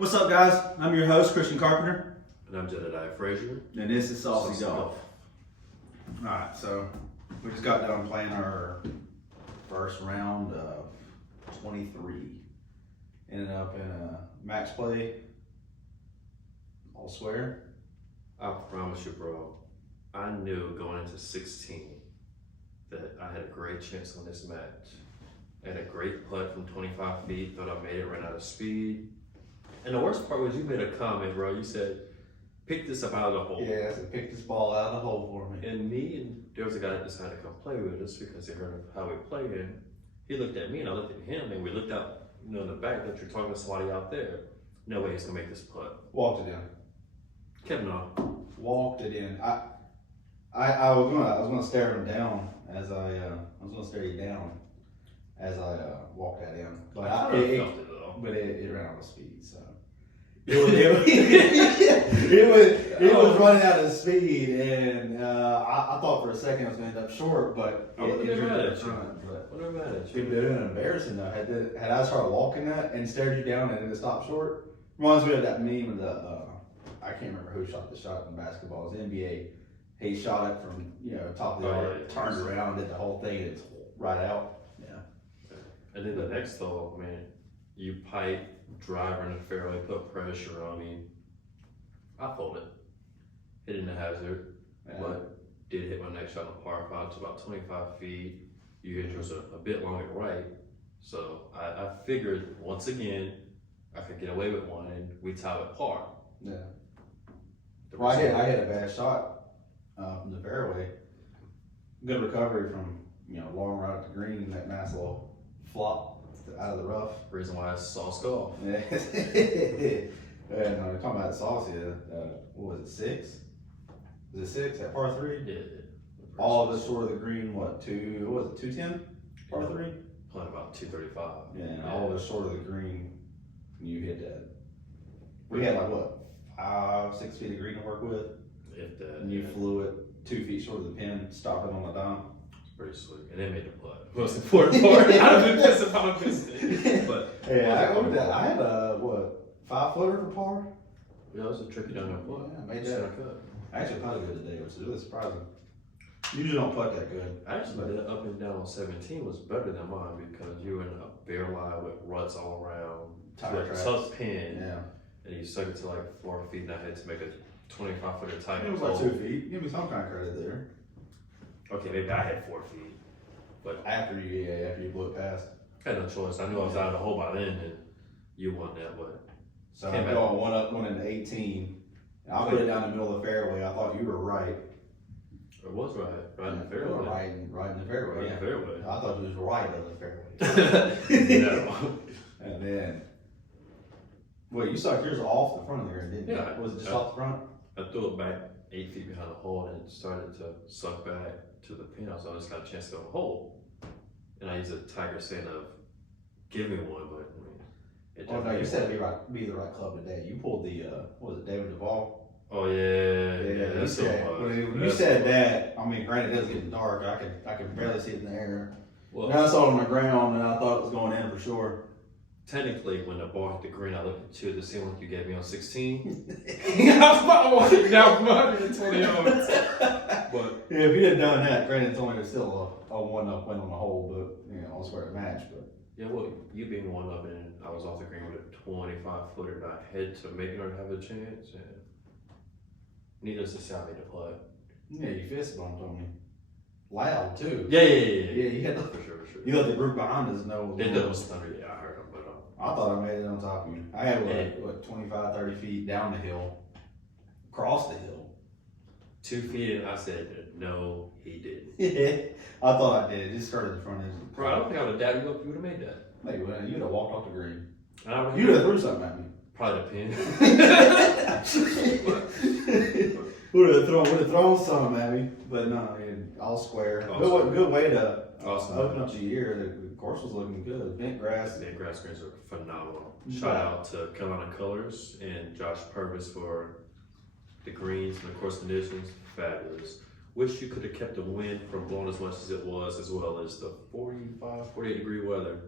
What's up, guys? I'm your host, Christian Carpenter. And I'm Jedediah Frazier. And this is SaucyGolf. Alright, so we just got done playing our first round of 23. Ended up in a match play. I'll swear. I promise you, bro, I knew going into 16 that I had a great chance on this match. I had a great putt from 25 feet, thought I made it, ran out of speed. And the worst part was you made a comment, bro. You said, pick this up out of the hole. Yeah, I said, pick this ball out of the hole for me. And there was a guy that decided to come play with us because he heard of how we played. And he looked at me and I looked at him and we looked out, in the back that you're talking to somebody out there. No way he's gonna make this putt. Walked it in. Kept it on. Walked it in. I was gonna stare him down as I was gonna stare you down as I walked that in. But it ran out of speed, so it was running out of speed, and I thought for a second I was going to end up short, but it drew to the front. But What about it? it would have been embarrassing though. Had I started walking that and stared you down and it stopped short. Reminds me of that meme of the I can't remember who shot the shot in basketball. It was the NBA. He shot it from top of the arc, turned around, did the whole thing, and it's right out. And then the next hole, man, you pipe, driver in the fairway, put pressure on me. I folded. Hit in the hazard, but did hit my next shot on par 5 to about 25 feet. You hit yours a bit long and right. So I figured once again, I could get away with one and we tied at par. Yeah. Well, I hit a bad shot from the fairway. Good recovery from long right at the green, that nice little flop out of the rough. Reason why it's SaucyGolf. Yeah. And we're talking about Saucy. What was it, 6? Was it 6 at par 3? Yeah. All of us short of the green. What was it, 210? Par 3. Playing about 235. Yeah, and all of us short of the green. You hit that. We had 5-6 feet of green to work with. If that. And you flew it 2 feet short of the pin, stopped it on the dime. Pretty sweet, and they made the putt. Most important part. I'd have been pissed if I missed it. But yeah, I had a 5-footer for par. Yeah, it was a tricky down there putt. Yeah, I made that. I actually putted good today, which is really surprising. Usually don't putt that good. Actually, the up and down on 17 was better than mine because you were in a bare lie with ruts all around. Tough pin. Yeah. And you suck it to 4 feet, and I had to make a 25-footer tight. It was 2 feet. Give me some kind of credit there. Okay, maybe I had 4 feet, but after you blew it past, I had no choice. I knew I was out of the hole by then, and you won that. But so I'm going one up, going into 18. And I put it down the middle of the fairway. I thought you were right. It was right in the fairway. Right in the fairway. Right in the fairway. I thought you was right of the fairway. No. And then, you sucked yours off the front there, didn't you? Yeah. Was it just off the front? I threw it back 8 feet behind the hole and it started to suck back to the pin. So I just got a chance to go in the hole. And I used a tiger saying of, give me one, but no, you said it'd be the right club today. You pulled the, what was it, David Duvall? Oh yeah. That's when you said that, granted it was getting dark. I could barely see it in the air. Well, and I saw it on the ground and I thought it was going in for sure. Technically, when the ball hit the green, I looked at you the same like you gave me on 16. I was about to walk it down from 120 yards. But yeah, if you had done that, granted it's only still a 1-up win on the hole, but I'll swear to match. But yeah, you being 1-up and I was off the green with a 25-footer and I had to make it or have a chance. And needless to say, I made the putt. Yeah, you fist bumped on me. Loud too. Yeah. Yeah, you had for sure. You let the group behind us know. They did was thunder. Yeah, I heard them, but I thought I made it on top of you. I had 25, 30 feet down the hill, across the hill. 2 feet, and I said, no, he didn't. Yeah, I thought I did. It just started the front edge. Bro, I don't think I would have doubted you if you would have made that. Maybe you'd have walked off the green. You'd have threw something at me. Probably the pin. would have thrown something at me, but no, all square. Good way to open up the year. The course was looking good. Bent grass greens are phenomenal. Shout out to Carolina Colors and Josh Purvis for the greens and the course conditions. Fabulous. Wish you could have kept the wind from blowing as much as it was, as well as the 45, 48 degree weather.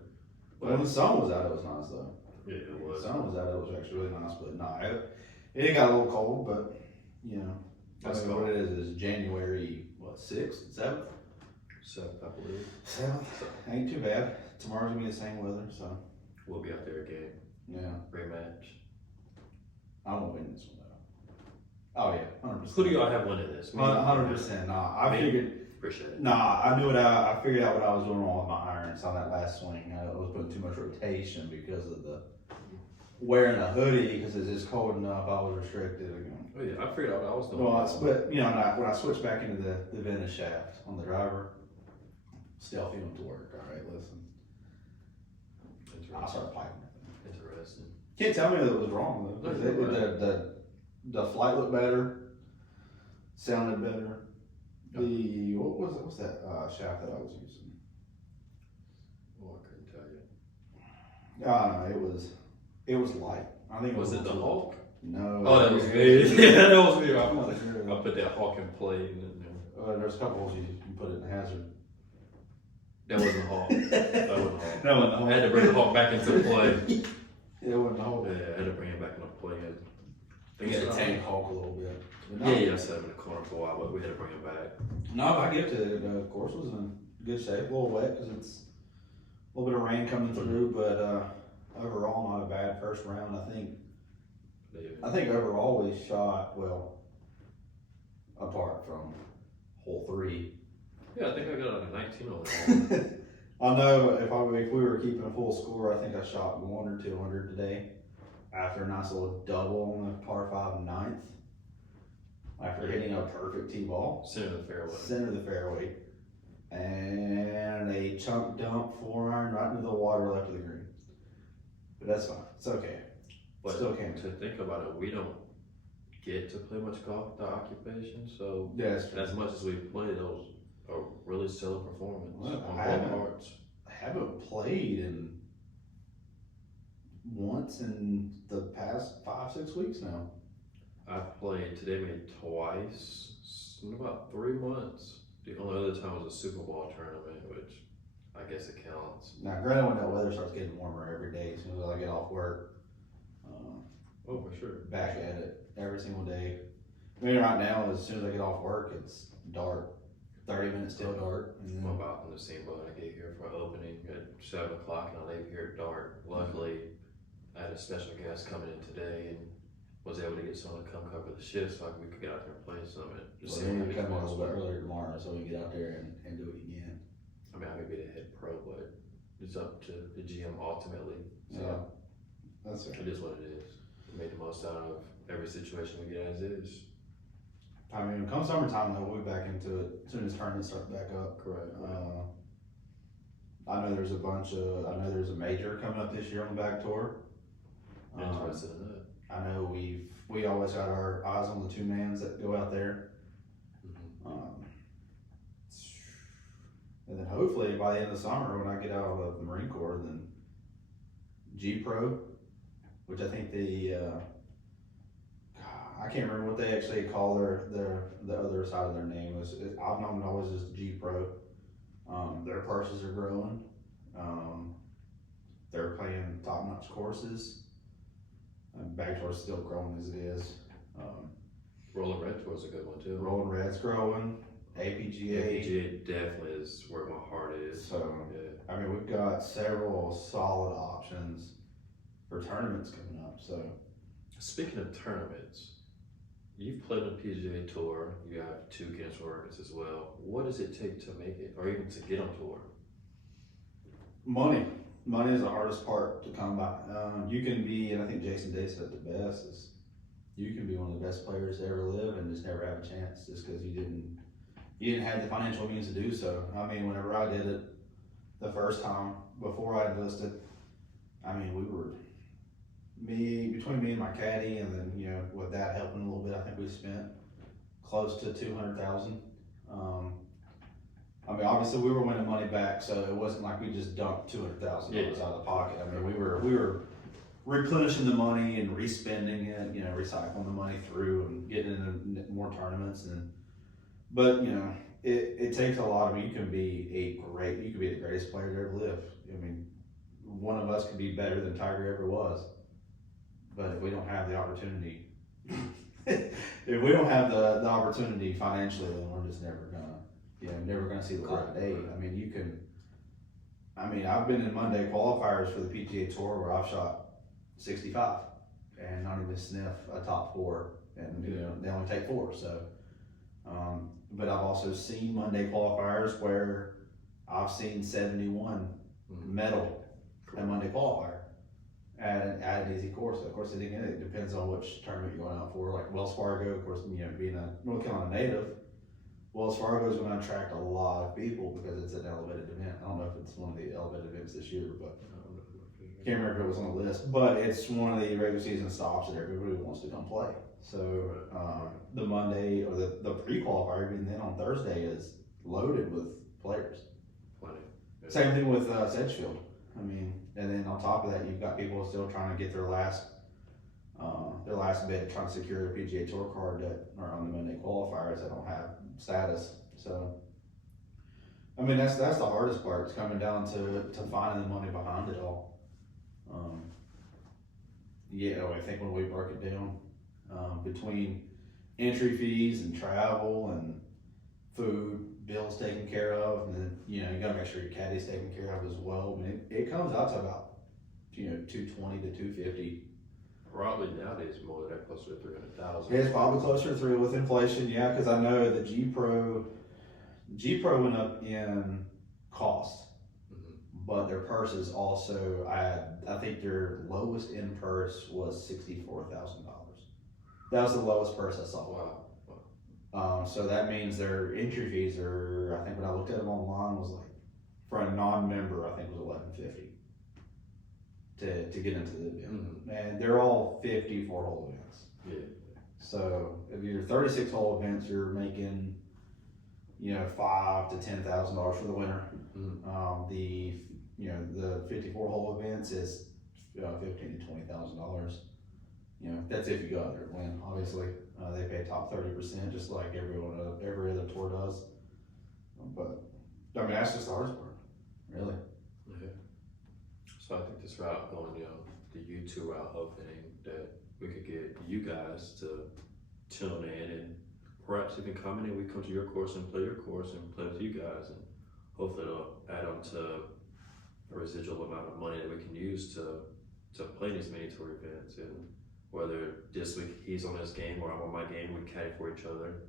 When the sun was out, it was nice though. Yeah, it The was. sun was out, it was actually really nice, but no, it got a little cold, but, you know. That's I mean, what it is January, what, 6th, 7th? 7th, I believe. 7th, ain't too bad. Tomorrow's gonna be the same weather, so, We'll be out there again. yeah. Rematch. I won't win this one, though. Oh, yeah, 100%. Who do y'all have winning this? 100%, nah, I Me? figured, Appreciate it. nah, I figured out what I was doing wrong with my irons on that last swing. I was putting too much rotation because of the wearing a hoodie, because it's just cold enough, I was restricted again. Oh yeah, I figured out what I was doing. Well, but, you know, when I switched back into the Venice shaft on the driver, still feeling to work, alright, listen. I'll start piping it. Interesting. Can't tell me that it was wrong though. The flight looked better, sounded better. What's that shaft that I was using? Oh, I couldn't tell you. No, it was light. I think Was it the Hawk? No. Oh, that was me. Yeah, that was me. I I put that Hawk in play and then there's a couple holes you put it in the hazard. that wasn't the Hawk. That wasn't the Hawk. That wasn't the Hawk. I had to bring the Hawk back into play. It wasn't the Hawk. Yeah, I had to bring it back into play. You had to tank Hawk a little bit. But Yeah, I set him in the corner for a while, but we had to bring him back. No, I give to it. The course was in good shape. A little wet because it's a little bit of rain coming through, but overall not a bad first round. I think overall we shot well, apart from hole 3. Yeah, I think I got like a 19 on that. I know if we were keeping a full score, I think I shot 1 or 2 under today after a nice little double on the par 5 9th. After hitting a perfect tee ball. Center of the fairway. Center of the fairway. And a chunk dump 4-iron right into the water left of the green. But that's fine. It's okay. But Still can't. to think about it, we don't get to play much golf with our occupation, so Yeah, that's true. as much as we play, those are really stellar performance Well, on I both parts. haven't played once in the past 5-6 weeks now. I've played today maybe twice in about 3 months. The only other time was a Super Bowl tournament, which I guess it counts. Now, granted, when that weather starts getting warmer every day, as soon as I get off work, Oh, for sure. back at it every single day. I mean, right now, as soon as I get off work, it's dark. 30 minutes till dark. And I'm then, about in the same boat. I get here for opening at 7 o'clock and I leave here at dark. Luckily, I had a special guest coming in today and was able to get someone to come cover the shift so we could get out there and play some of it. well, then we're coming a little bit earlier tomorrow so we can get out there and do it again. I mean, I could be the head pro, but it's up to the GM ultimately. So Yeah, that's it is what it is. We made the most out of every situation we get as is. I mean, come summertime though, we'll be back into it as soon as tournaments start back up. Correct. I know there's a major coming up this year on the back tour. Interested in that. I know we always got our eyes on the 2-mans that go out there. And then hopefully by the end of the summer, when I get out of the Marine Corps, then G Pro, which I think I can't remember what they actually call the other side of their name. I've known it always as the G Pro. Their purses are growing. They're playing top-notch courses. Back Tour is still growing as it is. Rolling Red Tour is a good one too. Rolling Red's growing. APGA. APGA definitely is where my heart is. So, yeah. I mean, we've got several solid options for tournaments coming up. So, Speaking of tournaments, you've played on the PGA Tour. You have 2 Guinness World Records as well. What does it take to make it, or even to get on tour? money. Money is the hardest part to come by. You can be, and I think Jason Day said it the best, is you can be one of the best players to ever live and just never have a chance just because you didn't have the financial means to do so. I mean, whenever I did it the first time, before I enlisted, I mean, between me and my caddy, and then, you know, with that helping a little bit, I think we spent close to $200,000. I mean, obviously we were winning money back, so it wasn't like we just dumped $200,000 out of the pocket. I mean, we were replenishing the money and respending it, you know, recycling the money through and getting into more tournaments. But you know, it takes a lot of, you can be the greatest player to ever live. I mean, one of us could be better than Tiger ever was. But if we don't have the opportunity, if we don't have the opportunity financially, then we're just never gonna see the light of day. I've been in Monday qualifiers for the PGA Tour where I've shot 65 and not even sniff a top 4, and they only take 4. So, but I've also seen Monday qualifiers where I've seen 71 medal at Monday qualifier at an easy course. Of course, it depends on which tournament you're going out for. Like Wells Fargo, of course, being a North Carolina native, Wells Fargo is going to attract a lot of people because it's an elevated event. I don't know if it's one of the elevated events this year, but I can't remember if it was on the list. But it's one of the regular season stops that everybody wants to come play. So the Monday or the pre-qualifier, even then on Thursday, is loaded with players. Plenty. Yeah. Same thing with Sedgefield. And then on top of that, you've got people still trying to get their last bid, trying to secure their PGA Tour card that are on the Monday qualifiers that don't have status. So, that's the hardest part. It's coming down to finding the money behind it all. I think when we break it down, between entry fees and travel and food, bills taken care of, and then you gotta make sure your caddy's taken care of as well. It comes out to about $220 to $250. Probably nowadays more than that, closer to 300,000. Yeah, it's probably closer to 3 with inflation. Yeah, because I know the G Pro went up in cost, but their purses also. I think their lowest in purse was $64,000. That was the lowest purse I saw. Wow. So that means their entry fees are, I think when I looked at them online, was like, for a non-member, I think it was $1150 to get into the event. And they're all 54-hole events. Yeah. So if you're 36-hole events, you're making, $5,000 to $10,000 for the winner. The 54-hole events is $15,000 to $20,000. That's if you go out there and win. Obviously, they pay top 30%, just like every other tour does. But that's just the hardest part, really. Yeah. So I think this route going, the YouTube route, hoping that we could get you guys to tune in and perhaps even come in and we come to your course and play your course and play with you guys, and hopefully it'll add on to a residual amount of money that we can use to play these mini tour events. And whether this week he's on his game or I'm on my game, we caddy for each other,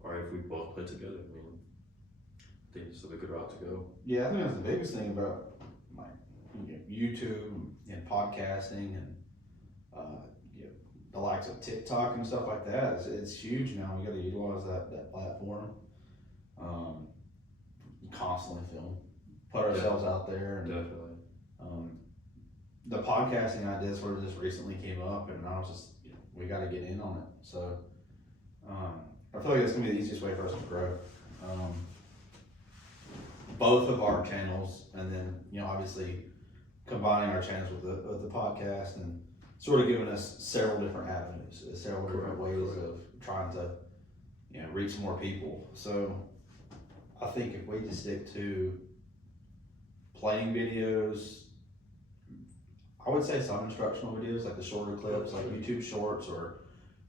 or if we both play together. I think this will be a good route to go. Yeah, I think that's the biggest thing about YouTube and podcasting and the likes of TikTok and stuff like that. It's huge now. We got to utilize that platform. Constantly film, put ourselves out there. And, definitely. The podcasting idea sort of just recently came up, and I was just, we got to get in on it. So I feel like it's gonna be the easiest way for us to grow. Both of our channels, and then obviously combining our channels with the podcast, and sort of giving us several different avenues, several different ways of trying to reach more people. So I think if we just stick to playing videos, I would say some instructional videos, like the shorter clips, like YouTube Shorts, or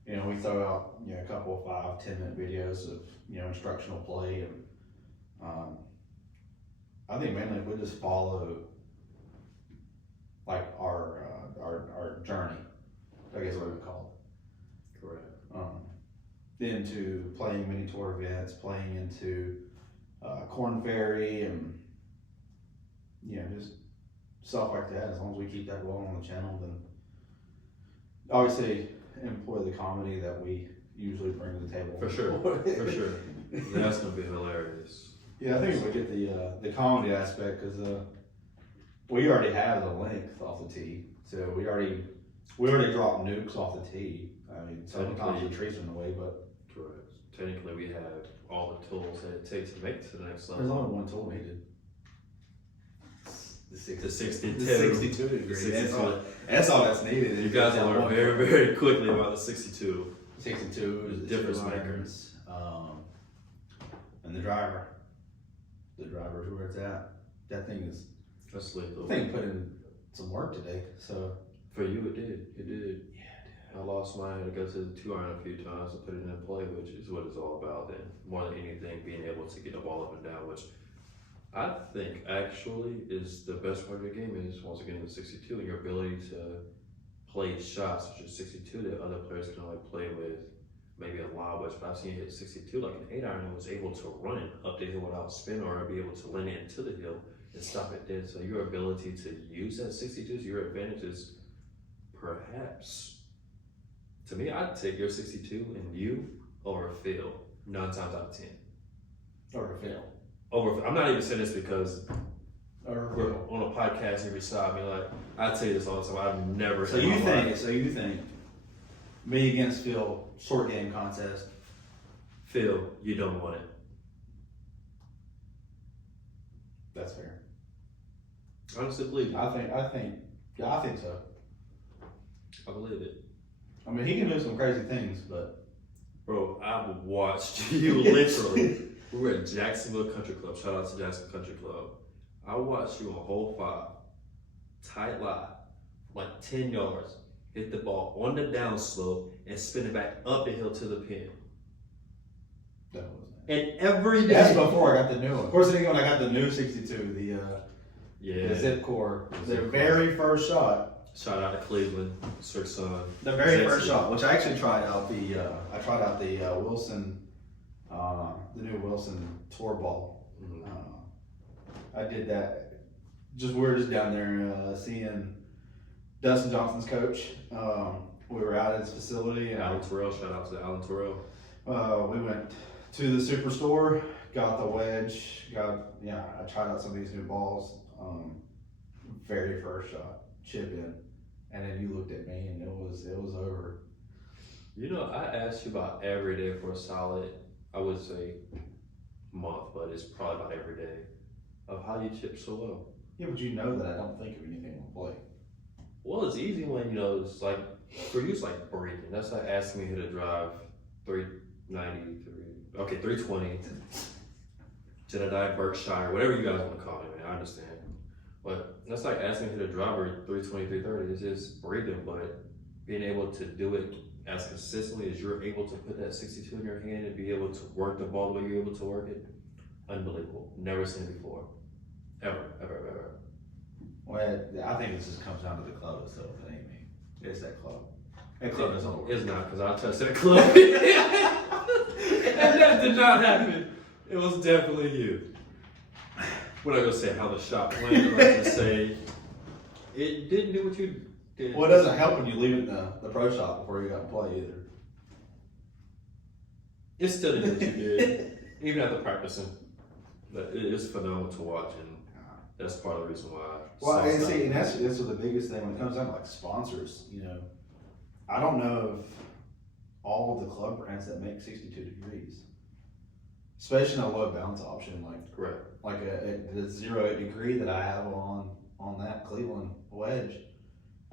we throw out a couple of 5-10 minute videos of instructional play, and I think mainly if we just follow like our journey, I guess what we call it. Correct. Into playing mini tour events, playing into Corn Ferry, and just stuff like that. As long as we keep that going on the channel, then obviously employ the comedy that we usually bring to the table. For sure. For sure. That's gonna be hilarious. Yeah, I think if we get the comedy aspect, because we already have the length off the tee, so we already dropped nukes off the tee. Sometimes the trees are in the way, but correct. Technically, we have all the tools that it takes to make it to the next level. there's only one tool needed. The 62 degree. That's all that's needed. You guys will learn very, very quickly about the 62. 62 is the difference makers. And the driver. The driver is where it's at. That thing is. That's lethal. I think put in some work today. So For you, it did. It did. yeah, I lost mine. I had to go to the 2 iron a few times to put it in play, which is what it's all about. And more than anything, being able to get the ball up and down, which I think actually is the best part of the game. Is once again the 62 and your ability to play shots, which is 62 that other players can only play with maybe a lob wedge. But I've seen you hit 62 like an 8 iron and was able to run it up the hill without spin or be able to land it into the hill and stop it dead. So your ability to use that 62 to your advantage is perhaps. To me, I'd take your 62 and you over Phil 9 times out of 10. or a fail. I'm not even saying this because Or a we're fail. on a podcast here beside me. Like, I tell you this all the time. I've never. So you think me against Phil, short game contest? Phil, you don't want it. That's fair. I honestly believe it. I think so. I believe it. I mean, he can do some crazy things, but Bro, I've watched you literally. We were at Jacksonville Country Club. Shout out to Jacksonville Country Club. I watched you on hole 5, tight lie, like 10 yards, hit the ball on the downslope and spin it back up the hill to the pin. that wasn't it. And every day. That's before I got the new one. Of course, I think when I got the new 62, Yeah. the Zip Core, The the Zip Core. very first shot. Shout out to Cleveland, Sir Son. The very Zip first Core. shot, which I actually tried out the Wilson, the new Wilson tour ball. Mhm. I did that. We were just down there seeing Dustin Johnson's coach. We were out at his facility, and Alan Terrell, shout out to Alan Terrell. we went to the superstore, got the wedge, I tried out some of these new balls. Very first shot, chip in, and then you looked at me, and it was over. You know, I asked you about every day for a solid, I would say month, but it's probably about every day, of how you chip so low. Yeah, but you know that I don't think of anything on play. Well, it's easy when, it's like, for you, it's like breathing. That's like asking me to hit a drive 393, okay, 320, Jedediah Berkshire, whatever you guys want to call it, man, I understand. But that's like asking me to hit a driver 320, 330. It's just breathing, but being able to do it as consistently as you're able to put that 62 in your hand and be able to work the ball the way you're able to work it, unbelievable. Never seen it before. Ever. Well, I think this just comes down to the club itself. It ain't me. It's that club. That club doesn't work. It's not, because I touched that club. And that did not happen. It was definitely you. We're not gonna say how the shot went. Let's just say it didn't do what you did. Well, it doesn't help when you leave it in the pro shop before you got to play either. It still didn't do what you did, even after practicing. But it's phenomenal to watch, and that's part of the reason why. Well, and see, and that's the biggest thing when it comes down to like sponsors. I don't know if all of the club brands that make 62 degrees, especially in a low bounce option, correct. like the 0.8 degree that I have on that Cleveland wedge.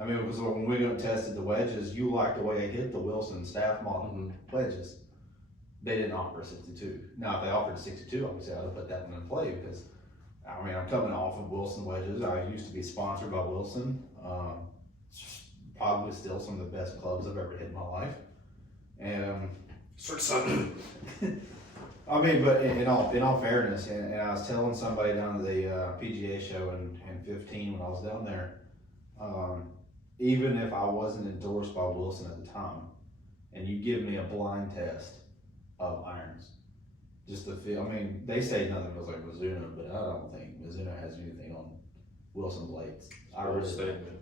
I mean, because when we went and tested the wedges, you liked the way they hit the Wilson staff model wedges. They didn't offer a 62. Now, if they offered a 62, obviously I would have put that one in play because, I mean, I'm coming off of Wilson wedges. I used to be sponsored by Wilson. Probably still some of the best clubs I've ever hit in my life. And I mean, but in all fairness, and I was telling somebody down at the PGA show in 15 when I was down there, even if I wasn't endorsed by Wilson at the time, and you give me a blind test of irons, just to feel, I mean, they say nothing was like Mizuno, but I don't think Mizuno has anything on Wilson blades. I really statement.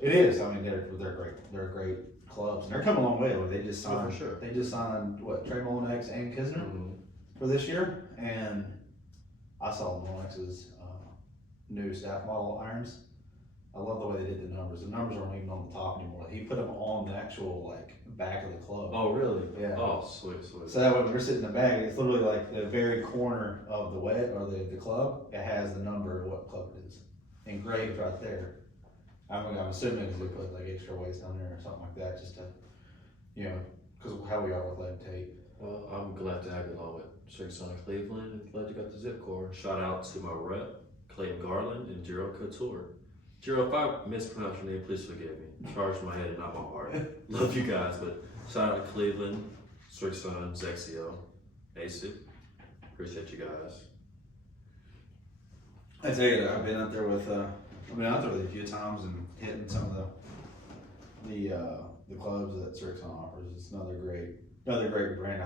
It is. I mean, they're great. They're great clubs, and they're coming a long way. Like they just signed. for sure. They just signed Trey Molinex and Kisner for this year, and I saw Molinex's new staff model irons. I love the way they did the numbers. The numbers aren't even on the top anymore. He put them on the actual back of the club. Oh, really? Yeah. Oh, sweet. So that way when we're sitting in the bag, it's literally like the very corner of the wet or the club. It has the number of what club it is engraved right there. I'm assuming because they put extra weights down there or something like that, just to, because of how we are with lead tape. Well, I'm glad to have you along with Sir Son of Cleveland, and glad you got the zip core. Shout out to my rep, Clayton Garland and Gerald Couture. Gerald, if I mispronounce your name, please forgive me. Charge my head and not my heart. Love you guys, but shout out to Cleveland, Strict Son, Zexio, ASIC. Appreciate you guys. I tell you, I've been out there with a few times and hitting some of the clubs that Srixon offers. It's another great brand.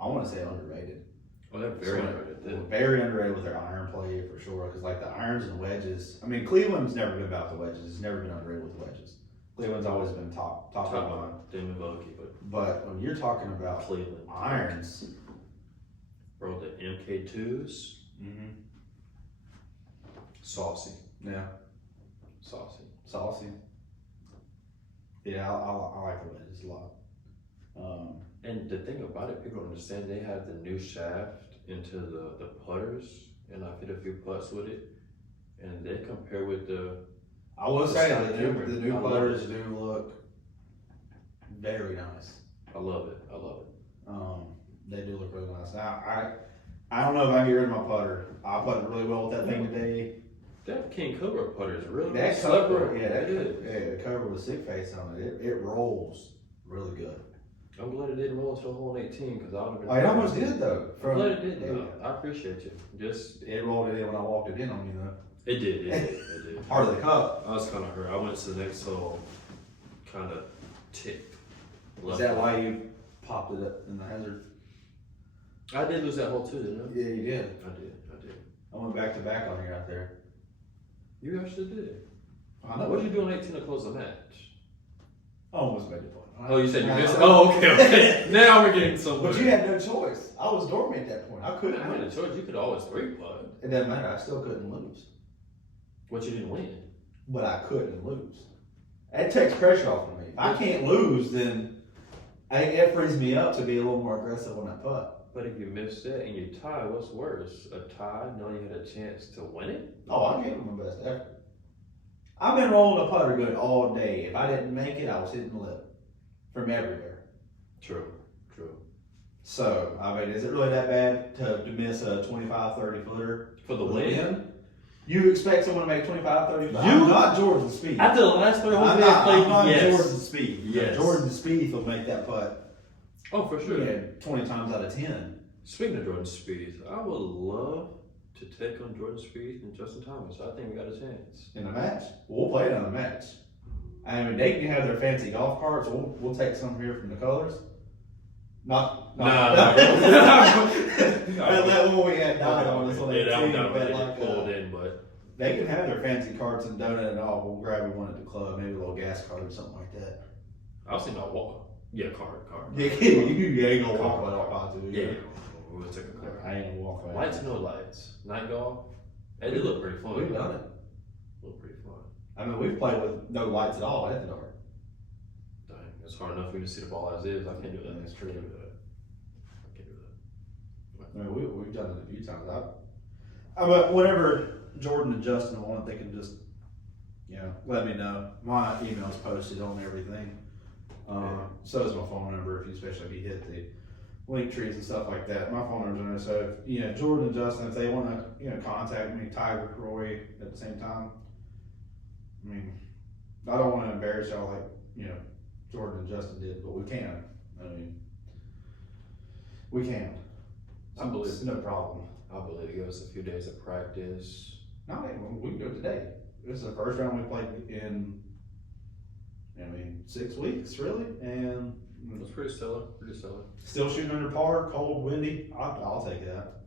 I want to say underrated. Oh, they're very underrated. They're very underrated with their iron play for sure. Because like the irons and wedges, I mean, Cleveland's never been about the wedges. It's never been underrated with wedges. Cleveland's always been top line. Damon Vokey, But when you're talking about Cleveland irons, bro, the MK2s, saucy. Yeah. Saucy. Yeah, I like the wedges a lot. And the thing about it, people don't understand, they have the new shaft into the putters, and I've hit a few putts with it, and they compare with the. I will say the new I putters do look very nice. I love it. They do look really nice. Now, I don't know if I can get rid of my putter. I putted really well with that thing today. That King Cobra putter is really That slippery. cover, the cover with sick face on it. It rolls really good. I'm glad it didn't roll until hole 18 because I would have been. Oh, it almost did though. I'm glad it did. Though. I appreciate you. It rolled it in when I walked it in on you though. It did. Part of the cup. I was kind of hurt. I went to the next hole, kind of ticked. Is that why you popped it up in the hazard? I did lose that hole too, didn't I? Yeah, you did. I did. I went back to back on you out there. You actually did. I know. What did you do on 18 to close the match? Almost made the point. Oh, you said you missed. Oh, okay. Now we're getting somewhere. But you had no choice. I was dormant at that point. I couldn't. I had a choice. You could always 3-putt. It doesn't matter. I still couldn't lose. But you didn't win. But I couldn't lose. That takes pressure off of me. If I can't lose, then it frees me up to be a little more aggressive on that putt. But if you miss that and you tie, what's worse? A tie, knowing you had a chance to win it? Oh, I gave it my best effort. I've been rolling a putter good all day. If I didn't make it, I was hitting the lip from everywhere. True. So, I mean, is it really that bad to miss a 25, 30 footer? For the win? You expect someone to make 25, 30 footers? I'm not Jordan Spieth. After the last 3 holes I'm we had played, not yes. Jordan Spieth. Yes. Jordan Spieth will make that putt. Oh, for sure. Yeah, 20 times out of 10. Speaking of Jordan Spieth, I would love to take on Jordan Spieth and Justin Thomas. I think we got a chance. In a match? We'll play it on a match. I mean, they can have their fancy golf carts. We'll take some here from the colors. No. That one we had died on this one. Yeah, that one got but really like, pulled in, but. They can have their fancy carts and donut and all. We'll grab one at the club, maybe a little gas cart or something like that. I was thinking about walk. Yeah, car. Yeah, you ain't gonna walk by that pot too. Yeah, we'll take a car. I ain't gonna walk by. Lights, no lights. Night golf. It did look pretty fun. We've done it. Look pretty fun. I mean, we've played with no lights at all at the door. Dang, it's hard enough for me to see the ball as is. I can't do that. That's true. I can't do that. I mean, we've done it a few times. But whenever Jordan and Justin want it, they can just, let me know. My email's posted on everything. So is my phone number, especially if you hit the link trees and stuff like that. My phone number's in there. So if, Jordan and Justin, if they want to, contact me, Tiger, Roy, at the same time. I mean, I don't want to embarrass y'all like, Jordan and Justin did, but we can. I mean, we can. I believe it's no problem. I believe it. Give us a few days of practice. No, we can do it today. This is the first round we played in, 6 weeks, really, and It was pretty stellar. still shooting under par, cold, windy. I'll take that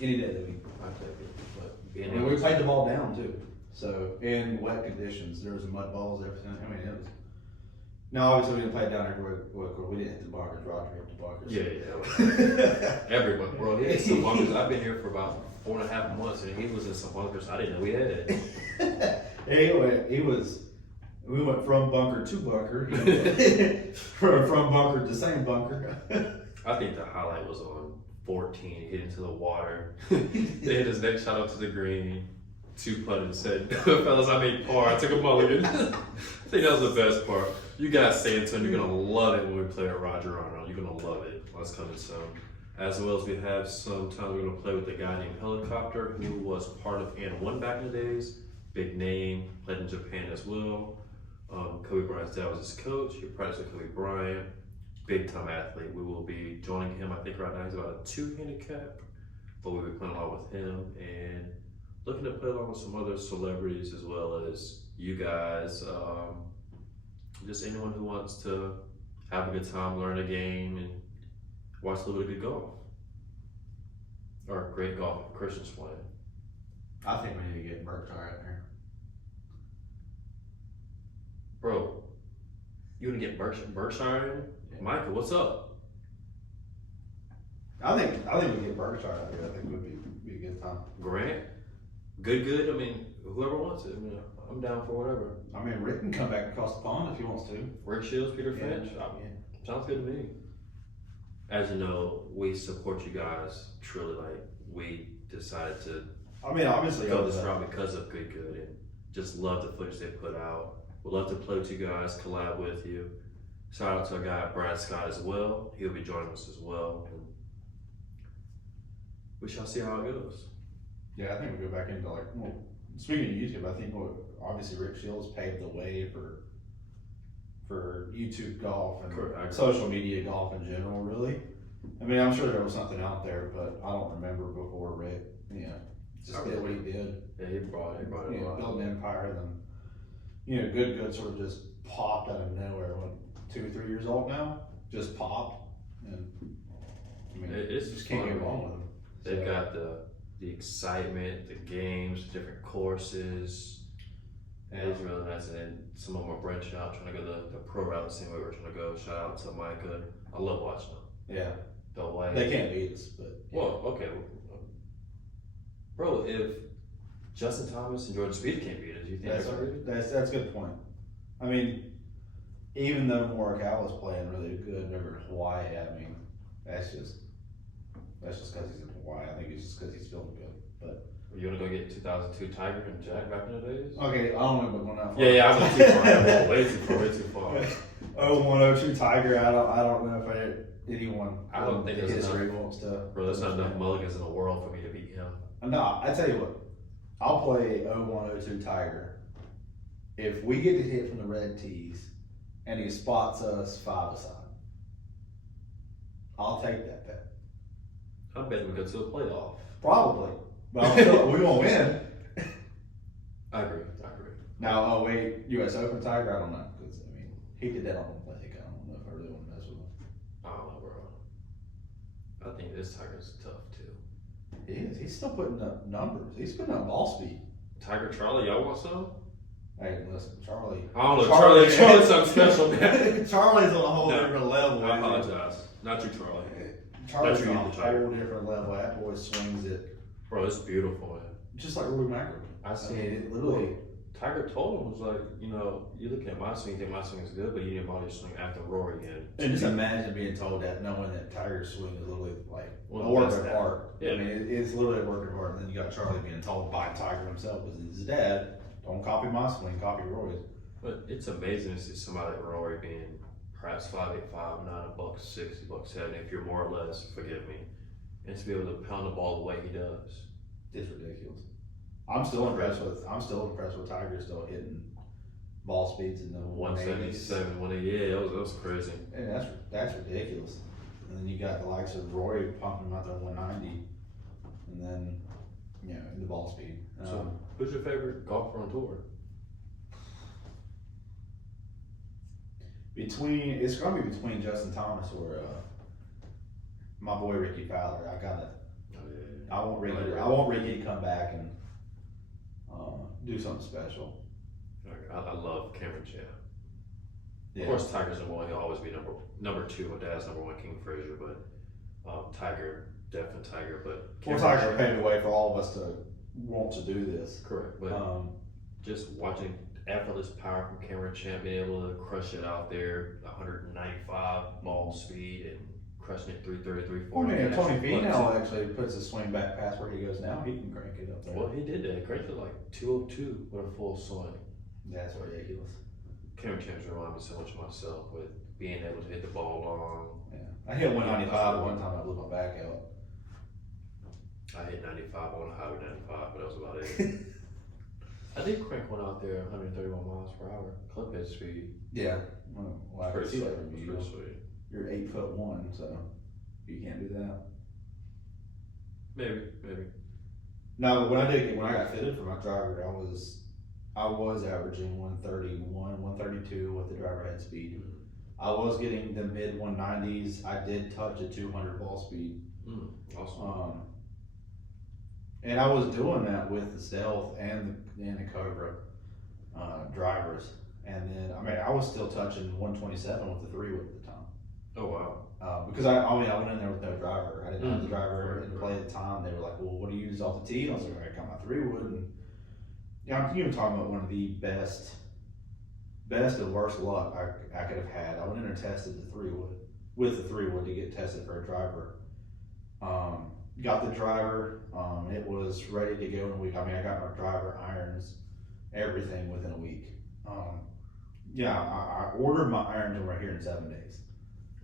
any day of the week. I take it, but being And we played the ball down too. So in wet conditions, there was mud balls, everything. I mean, it was. Now, obviously, we didn't play it down there. We didn't hit the bunkers. Roger hit the bunkers. Yeah. Everybody, bro. He hit some bunkers. I've been here for about 4.5 months, and he was in some bunkers I didn't know he had. Yeah, we went from bunker to bunker. From bunker to same bunker. I think the highlight was on 14. He hit into the water. They hit his next shot up to the green. 2-putt and said, fellas, I made par. I took a mulligan. I think that was the best part. You guys say it to him, you're going to love it when we play at Roger Arnold. You're going to love it. That's coming soon. As well as we have some time we're going to play with a guy named Helicopter who was part of N1 back in the days. big name, played in Japan as well. Kobe Bryant's dad was his coach. He practiced with Kobe Bryant, big time athlete. We will be joining him. I think right now he's about a 2 handicap, but we'll be playing along with him and looking to play along with some other celebrities as well as you guys. Just anyone who wants to have a good time, learn a game, and watch a little bit of good golf. Or great golf if Christian's playing. I think we need to get Berkshire out there. Bro, you want to get Berkshire in? Yeah. Michael, what's up? I think we get Berkshire out there. I think it would be a good time. Grant? Good. I mean, whoever wants it. I mean, I'm down for whatever. I mean, Rick can come back across the pond if he wants to. Rick Shields, Peter Yeah. Finch? Sounds good to me. As you know, we support you guys truly. Like, we decided to I mean, obviously, go this route because of Good and just love the footage they put out. We'd love to play with you guys, collab with you. Shout out to our guy Brad Scott as well. He'll be joining us as well. And we shall see how it goes. Yeah, I think we go back into speaking of YouTube, I think obviously Rick Shields paved the way for YouTube golf and Correct. social media golf in general, really. I mean, I'm sure there was something out there, but I don't remember before Rick, just did what he did. Yeah, he brought it a lot. Built an empire, then, good sort of just popped out of nowhere. What, 2 or 3 years old now? Just popped. And, I mean, It's just can't fun. get wrong with him. They've got the excitement, the games, different courses. Yeah, it's really nice. And then some of them are branching out, trying to go the pro route the same way we're trying to go. Shout out to Micah. I love watching them. Yeah. The way They can't beat us, but. Well, okay. Bro, if Justin Thomas and Jordan Speed can't beat us, do you think That's they're gonna beat us? that's a good point. I mean, even though Morikawa's playing really good over in Hawaii, I mean, that's just because he's in Hawaii. I think it's just because he's feeling good. But You want to go get 2002 Tiger and Jack back in the days? okay, I don't know, but going that far. Yeah, I went too far. I went way too far. 0102 Tiger. I don't know if anyone. I don't think there's history enough. wants to. Bro, there's not enough mulligans in the world for me to beat him. No, I tell you what. I'll play 0102 Tiger if we get to hit from the red tees and he spots us 5-aside. I'll take that bet. I bet we go to a playoff. Probably, but I'm still, we won't win. I agree. Now, U.S. Open Tiger, I don't know, because I mean, he did that on the lake. I don't know if I really want to mess with him. I don't know, bro. I think this Tiger's tough too. He is. He's still putting up numbers. He's putting up ball speed. Tiger Charlie, y'all want some? Hey, listen, Charlie. I don't know. Charlie's something special, man. Charlie's on a whole No, different level. I apologize. Not you, Charlie. Charlie's That's on you, a the Tiger. whole different level. That boy swings it Bro, it's beautiful, man. just like Rory McIlroy. I see it literally. Tiger told him, was like, you look at my swing, you think my swing is good, but you need to body your swing after Rory again. And just imagine being told that, knowing that Tiger's swing is literally like Well, a work that's of that. art. Yeah. I mean, it's literally a work of art. And then you got Charlie being told by Tiger himself, because his dad, don't copy my swing, copy Rory's. But it's amazing to see somebody like Rory being perhaps 5'8", 5'9", $160, $170, if you're more or less, forgive me, and to be able to pound the ball the way he does. It's ridiculous. I'm still impressed with Tiger still hitting ball speeds in the 177, 180, yeah, that was crazy. And that's ridiculous. And then you got the likes of Rory pumping him out there 190, and then the ball speed. So, who's your favorite golfer on tour? It's gonna be between Justin Thomas or my boy Ricky Fowler. I want Ricky to come back and do something special. I love Cameron Champ. Yeah. Of course, Tiger's number one. He'll always be number two. My dad's number one, King Frazier, but Tiger, definitely Tiger. But Tiger paved the way for all of us to want to do this. Correct, but just watching effortless power from Cameron Champ, being able to crush it out there, 195 ball speed and crushing it 330, 340. If Tony Finau actually puts his swing back past where he goes now, he can crank it up there. Well, he did that. He cranked it like 202 with a full swing. That's ridiculous. Cameron Champ's reminded me so much of myself with being able to hit the ball long. Yeah, I hit 195 one time. I blew my back out. I hit 95 on a highway 95, but that was about it. I did crank one out there 131 miles per hour, club head speed. Yeah. Well, I can Pretty see sweet. that from you. Pretty sweet. You're 8'1", so you can't do that. Maybe. No, but when I got fitted for my driver, I was averaging 131, 132 with the driver head speed. I was getting the mid 190s. I did touch a 200 ball speed. Awesome. And I was doing that with the Stealth and the Cobra drivers. And then, I mean, I was still touching 127 with the 3-wood at the time. Oh, wow. Because I went in there with no driver. I didn't have the driver in play at the time. They were like, well, what do you use off the tee? And I was like, I got my 3-wood. And yeah, I'm even talking about one of the best and worst luck I could have had. I went in and tested the 3-wood with the 3-wood to get tested for a driver. Got the driver. It was ready to go in a week. I mean, I got my driver, irons, everything within a week. I ordered my irons and we're here in 7 days.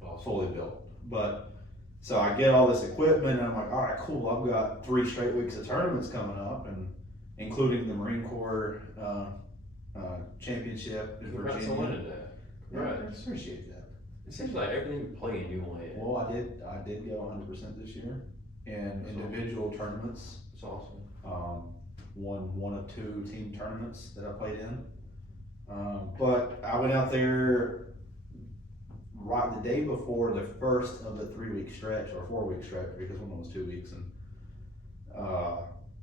Awesome. Fully built. But so I get all this equipment and I'm like, all right, cool. I've got 3 straight weeks of tournaments coming up, and including the Marine Corps championship in Congrats Virginia. on winning that. Right. I appreciate that. It seems like everything you play in, you win. Well, I did go 100% this year in individual tournaments. It's awesome. Won 1 of 2 team tournaments that I played in. But I went out there right the day before the first of the 3-week stretch or 4-week stretch, because one was 2 weeks, and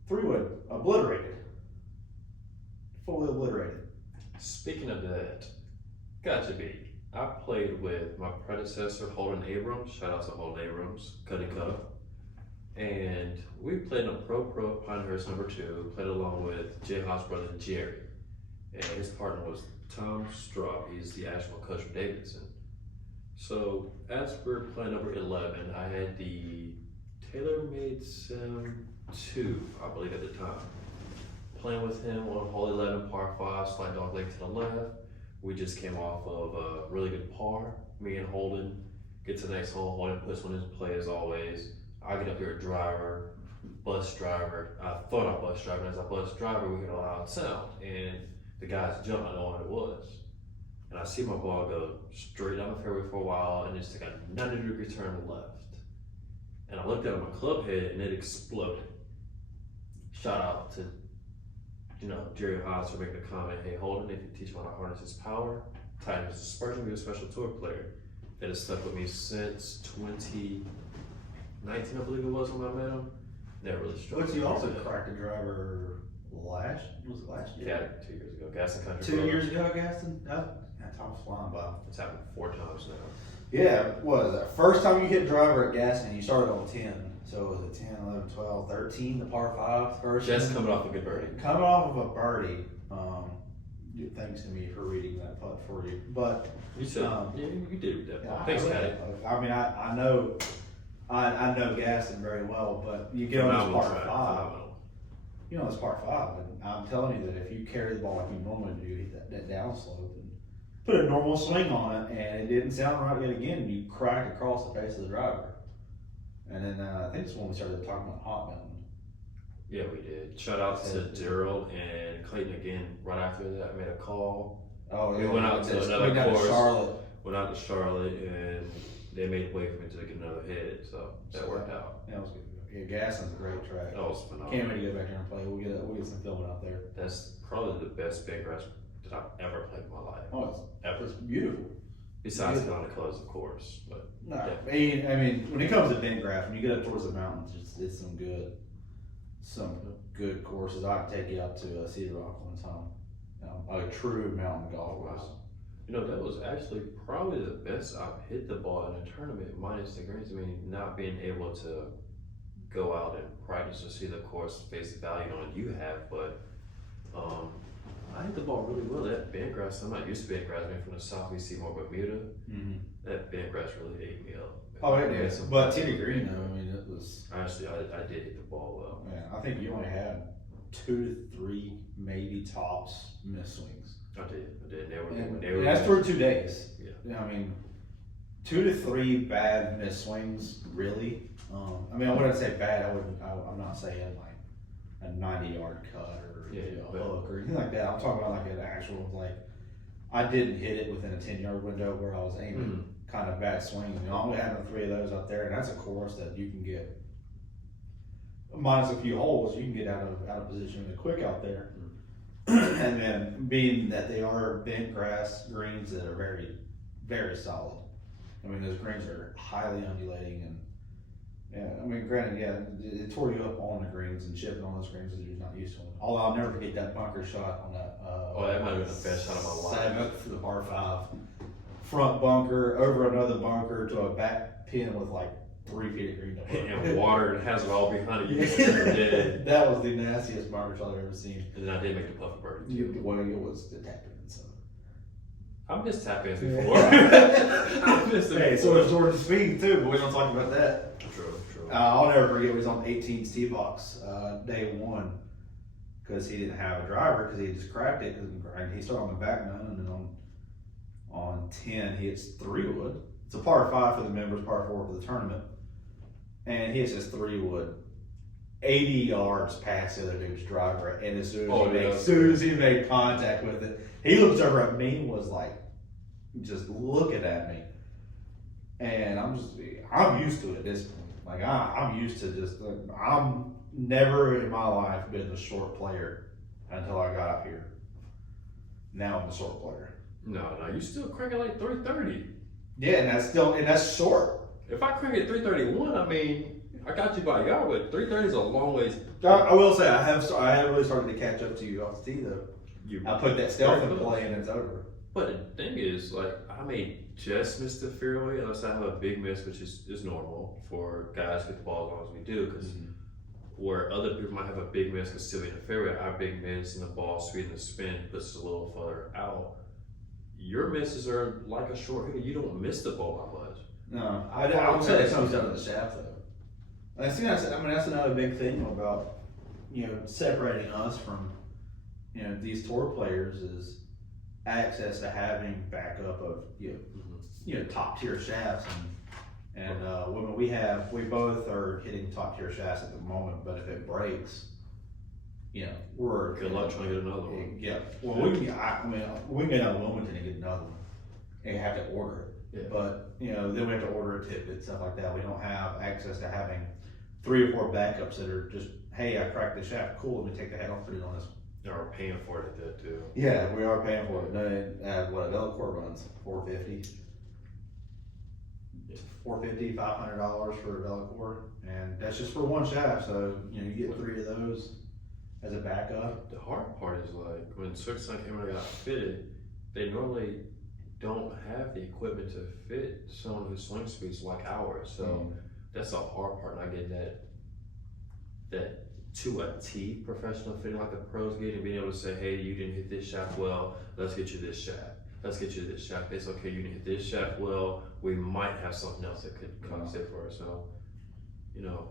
3-wood obliterated, fully obliterated. Speaking of that, gotcha beat. I played with my predecessor, Holden Abrams. Shout out to Holden Abrams, Cuddy Cup. And we played in a pro Pinehurst #2, played along with Jay Haas' brother, Jerry. And his partner was Tom Straub. He's the actual coach for Davidson. So as we're playing number 11, I had the TaylorMade Sim 2, I believe at the time. Playing with him on hole 11, par 5, slight dog leg to the left. We just came off of a really good par. Me and Holden get to the next hole. Holden puts one in play as always. I get up here a driver, bus driver. I thought I bus driver, and as I bus driver, we get a loud sound. And the guys jump, I know what it was. And I see my ball go straight down the fairway for a while, and it's like a 90-degree turn left. And I looked at my club head, and it exploded. Shout out to Jerry Haas for making a comment. Hey, Holden, if you teach me how to harness his power, tight as a Spurgeon, be a special tour player. That has stuck with me since 2019, I believe it was when I met him. Never really struggled. But you also cracked a driver last year? Yeah, 2 years ago. Gaston Country 2 Club. years ago, Gaston? That time's flying by. It's happened 4 times now. Yeah, what was that? First time you hit driver at Gaston, you started on 10. So was it 10, 11, 12, 13, the par 5 first? Just coming off a good birdie. Coming off of a birdie. Thanks to me for reading that putt for you. But You said, you did read that. yeah, Thanks, Patty. I mean, I know Gaston very well, but you get on this par 5. You know, it's par 5, and I'm telling you that if you carry the ball like you normally do, hit that downslope and put a normal swing on it, and it didn't sound right yet again, you cracked across the face of the driver. And then I think it's when we started talking about Hot Mountain. Yeah, we did. Shout out to Daryl and Clayton again. Right after that, I made a call. Oh, We went out to another down to course. Charlotte. Went out to Charlotte, and they made way for me to get another head, so that worked out. Yeah, it was good. Yeah, Gaston's a great track. That was phenomenal. Can't wait to go back there and play. We'll get some filming out there. That's probably the best bent grass that I've ever played in my life. Oh, Ever. it's beautiful. Besides County Colors, of course, but No, yeah. I mean, when it comes to bent grass, when you get up towards the mountains, it's some good courses. I can take you out to Cedar Rock one time. A true mountain golf course. Wow. You know, that was actually probably the best I've hit the ball in a tournament, minus the greens. I mean, not being able to go out and practice or see the course face value on it you have, but I hit the ball really well. That bent grass, I'm not used to bent grass, being from the Southeast Seymour, Bermuda. Mm-hmm. That bent grass really ate me up. Oh, it did. But Titty Green, though, I mean, it was. Actually, I did hit the ball well. Yeah, I think you only had 2 to 3, maybe tops, miss swings. I did. And that's for 2 days. Yeah. I mean, 2 to 3 bad miss swings, really. I mean, I wouldn't say bad. I'm not saying like a 90-yard cut or Yeah, a but- hook or anything like that. I'm talking about like an actual, like, I didn't hit it within a 10-yard window where I was aiming kind of bad swing. I'm only having 3 of those up there, and that's a course that you can get, minus a few holes, you can get out of position really quick out there. And then being that they are bent grass greens that are very, very solid. I mean, those greens are highly undulating, and yeah, I mean, granted, yeah, it tore you up on the greens and chipping on those greens that you're not used to. Although I'll never forget that bunker shot on that. That might have been the best shot of my life. 7th for the par 5, front bunker over another bunker to a back pin with like 3 feet of green. And water and has it all behind it. Yeah. That was the nastiest bunker shot I've ever seen. And then I did make the puff birdie. Well, it was the tap in, so. I missed tap ins before. I missed it. Hey, so was Jordan Speed too, but we don't talk about that. True. I'll never forget, we was on 18's tee box, day 1, because he didn't have a driver, because he just cracked it, because he started on the back nine, and then on 10, he hits 3-wood. It's a par 5 for the members, par 4 for the tournament. And he hits his 3-wood 80 yards past the other dude's driver, and as soon as he made contact with it, he looks over at me and was like, just looking at me. And I'm used to it at this point. Like, I'm used to just, I'm never in my life been a short player until I got up here. Now I'm a short player. No, you still cranking like 330. Yeah, and that's short. If I crank at 331, I mean, I got you by a yard, but 330 is a long ways. I will say, I have really started to catch up to you off the tee, though. I put that stealth in play and it's over. But the thing is, like, I may just miss the fairway unless I have a big miss, which is normal for guys with the ball as long as we do, because where other people might have a big miss and still be in the fairway, our big miss and the ball sweet and the spin puts us a little further out. Your misses are like a short hitter. You don't miss the ball that much. No, I would say it comes down to the shaft, though. I think that's another big thing about, separating us from, these tour players is access to having backup of, top tier shafts, and when we both are hitting top tier shafts at the moment, but if it breaks, we're good luck trying to get another one. Yeah, well, we can get out of Wilmington and get another one, and have to order it. Yeah. But then we have to order a tippet, stuff like that. We don't have access to having 3 or 4 backups that are just, hey, I cracked the shaft, cool, let me take the head off, put it on this. Or paying for it at that too. Yeah, we are paying for it. No, what a Velcor runs, $450. Yeah. $450, $500 for a Velcor, and that's just for one shaft. So you get 3 of those as a backup. The hard part is like when SaucyGolf camera got fitted, they normally don't have the equipment to fit someone whose swing speeds like ours. So that's the hard part, not getting that to a T professional fitting like the pros get, and being able to say, hey, you didn't hit this shaft well, let's get you this shaft. Let's get you this shaft. It's okay, you didn't hit this shaft well, we might have something else that could compensate for it. So,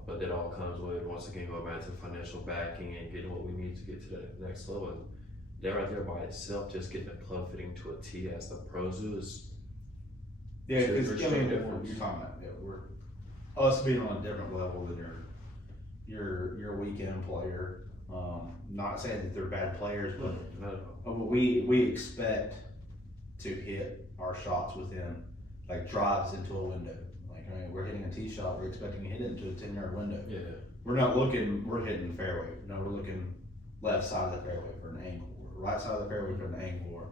but that all comes with, once again, going back to financial backing and getting what we need to get to the next level. And that right there by itself, just getting a club fitting to a T as the pros do is Because difference. you're talking about, we're us being on a different level than your weekend player. Not saying that they're bad players, but we expect to hit our shots within, like, drives into a window. Like, we're hitting a tee shot, we're expecting to hit it into a 10-yard window. Yeah. We're hitting the fairway. No, we're looking left side of the fairway for an angle, or right side of the fairway for an angle, or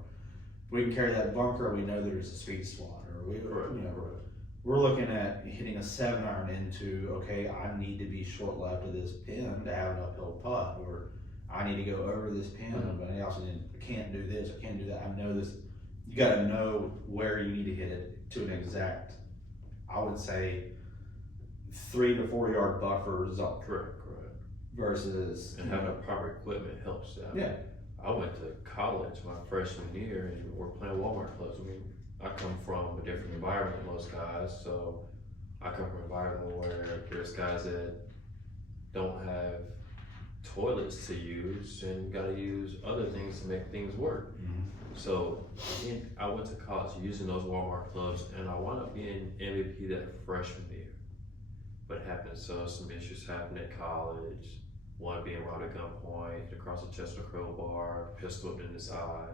we can carry that bunker, we know there's a speed spot, or we're looking at hitting a 7-iron into, okay, I need to be short left of this pin to have an uphill putt, or I need to go over this pin, but I also can't do this, I can't do that. I know this. You got to know where you need to hit it to an exact, I would say, 3 to 4 yard buffer zone. Correct. Versus and having the proper equipment helps that. Yeah. I went to college my freshman year and we're playing Walmart clubs. I mean, I come from a different environment than most guys, so I come from an environment where there's guys that don't have toilets to use and gotta use other things to make things work. So again, I went to college using those Walmart clubs, and I wound up being MVP that freshman year. But it happened, so some issues happened at college. one being robbed at gunpoint, hit across the chest with a crowbar, pistol whipped in his eye.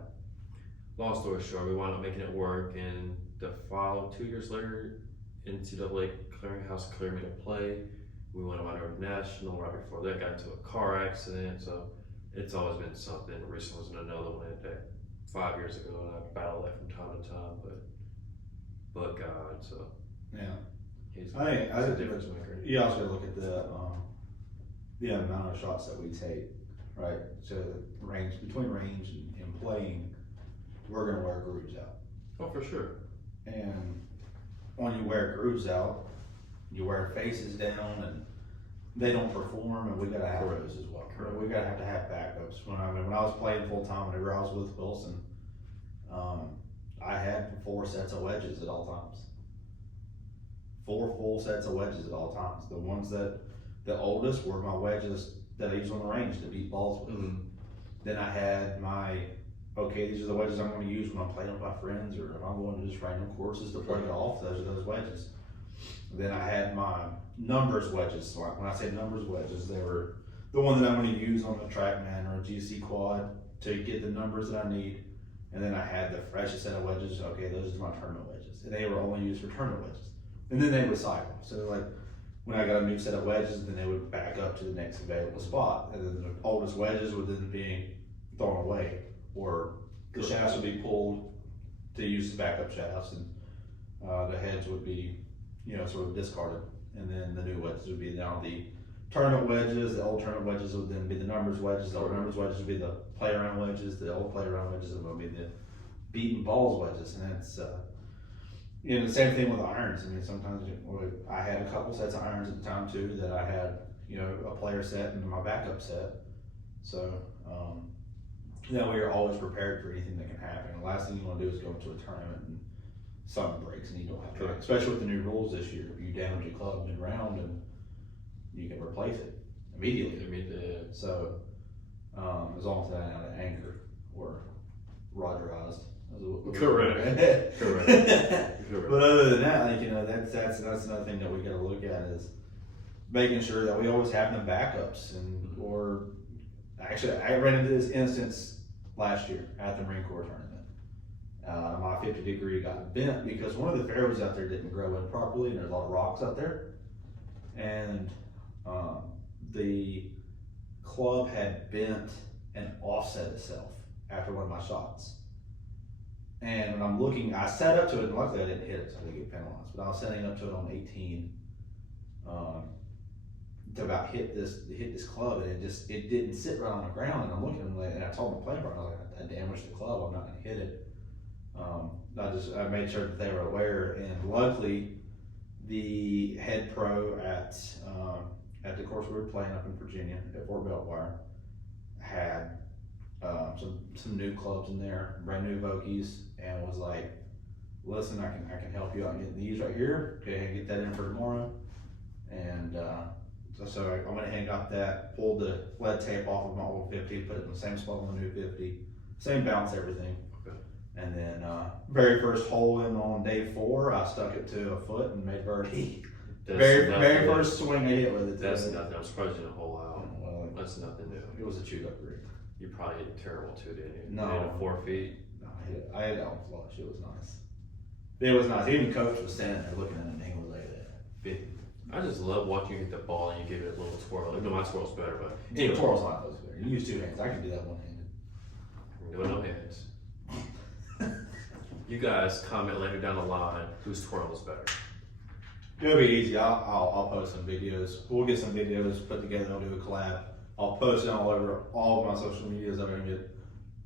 Long story short, we wound up making it work, and the following 2 years later, NCAA clearinghouse cleared me to play. We went on our national. Right before that, got into a car accident. So it's always been something. Recently was another one that 5 years ago, and I battle that from time to time. But God, so Yeah. he's I think a difference maker. you also gotta look at the amount of shots that we take, right? So range between range and playing, we're gonna wear grooves out. Oh, for sure. And when you wear grooves out, you wear faces down and they don't perform, and we gotta have Correct. those as well. Correct. We gotta have to have backups. When I was playing full time, whenever I was with Wilson, I had 4 sets of wedges at all times. 4 full sets of wedges at all times. The ones that the oldest were my wedges that I use on the range to beat balls with. Mm-hmm. Then I had these are the wedges I'm going to use when I'm playing with my friends, or if I'm going to just random courses to play golf. Those are those wedges. Then I had my numbers wedges. So when I say numbers wedges, they were the one that I'm going to use on the TrackMan or a GC quad to get the numbers that I need. And then I had the freshest set of wedges. Okay, those are my tournament wedges, and they were only used for tournament wedges. And then they would cycle. So like when I got a new set of wedges, then they would back up to the next available spot, and then the oldest wedges would then be thrown away, or the shafts would be pulled to use the backup shafts, and the heads would be, sort of discarded, and then the new wedges would be now the tournament wedges. The old tournament wedges would then be the numbers wedges. The old numbers wedges would be the play around wedges. The old play around wedges would be the beaten balls wedges, and it's the same thing with irons. I mean, sometimes I had a couple sets of irons at the time too that I had, a player set and my backup set. So that way you're always prepared for anything that can happen. The last thing you want to do is go into a tournament and something breaks and you don't have to. Especially with the new rules this year, you damage your club mid-round and you can replace it immediately. So as long as that out of anger or Rogerized. Correct. But other than that, that's another thing that we got to look at is making sure that we always have them backups. Or actually, I ran into this instance last year at the Marine Corps tournament. My 50 degree got bent because one of the fairways out there didn't grow in properly, and there's a lot of rocks out there. And the club had bent and offset itself after one of my shots. And when I'm looking, I sat up to it, and luckily I didn't hit it, so I didn't get penalized. But I was setting up to it on 18 to about hit this club, and it didn't sit right on the ground. And I'm looking at it, and I told my player, I was like, I damaged the club. I'm not going to hit it. I made sure that they were aware, and luckily the head pro at the course we were playing up in Virginia at Fort Belvoir had some new clubs in there, brand new Vokies, and was like, listen, I can help you out getting these right here. Go ahead and get that in for tomorrow. And so I went ahead and got that, pulled the lead tape off of my old 50, put it in the same spot on the new 50, same bounce, everything. Okay. And then very first hole in on day 4, I stuck it to a foot and made birdie. Very first swing I hit with it. That's nothing. I'm surprised you didn't hole out. Well, that's nothing new. It was a chewed up green. You probably hit it terrible too, didn't you? No. You hit it 4 feet. No, I hit it on flush. It was nice. It was nice. Even coach was standing there looking at it, and he was like that. 50. I just love watching you hit the ball and you give it a little twirl. Even though my twirl's better, but Anyway, twirl's not those better. You use 2 hands. I can do that one-handed. I'm doing no hands. You guys comment later down the line whose twirl is better. It'll be easy. I'll post some videos. We'll get some videos put together. I'll do a collab. I'll post it all over all of my social medias. I'm gonna get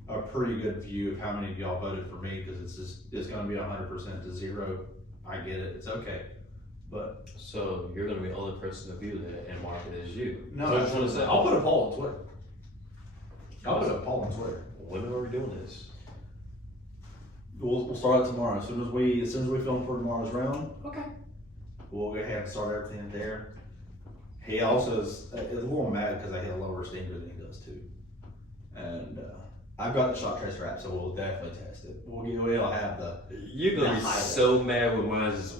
a pretty good view of how many of y'all voted for me, because it's gonna be 100% to 0. I get it. It's okay. But So you're gonna be the only person to view that and mark it as you. no, So I just want to say, I'll put a poll on Twitter. I'll put a poll on Twitter. when are we doing this? We'll start it tomorrow. As soon as we film for tomorrow's round, Okay. we'll go ahead and start everything there. He also is a little mad because I hit a lower stinger than he does too. And I've got the shot tracer app, so we'll definitely test it. We'll have the. You're gonna be so mad when mine's just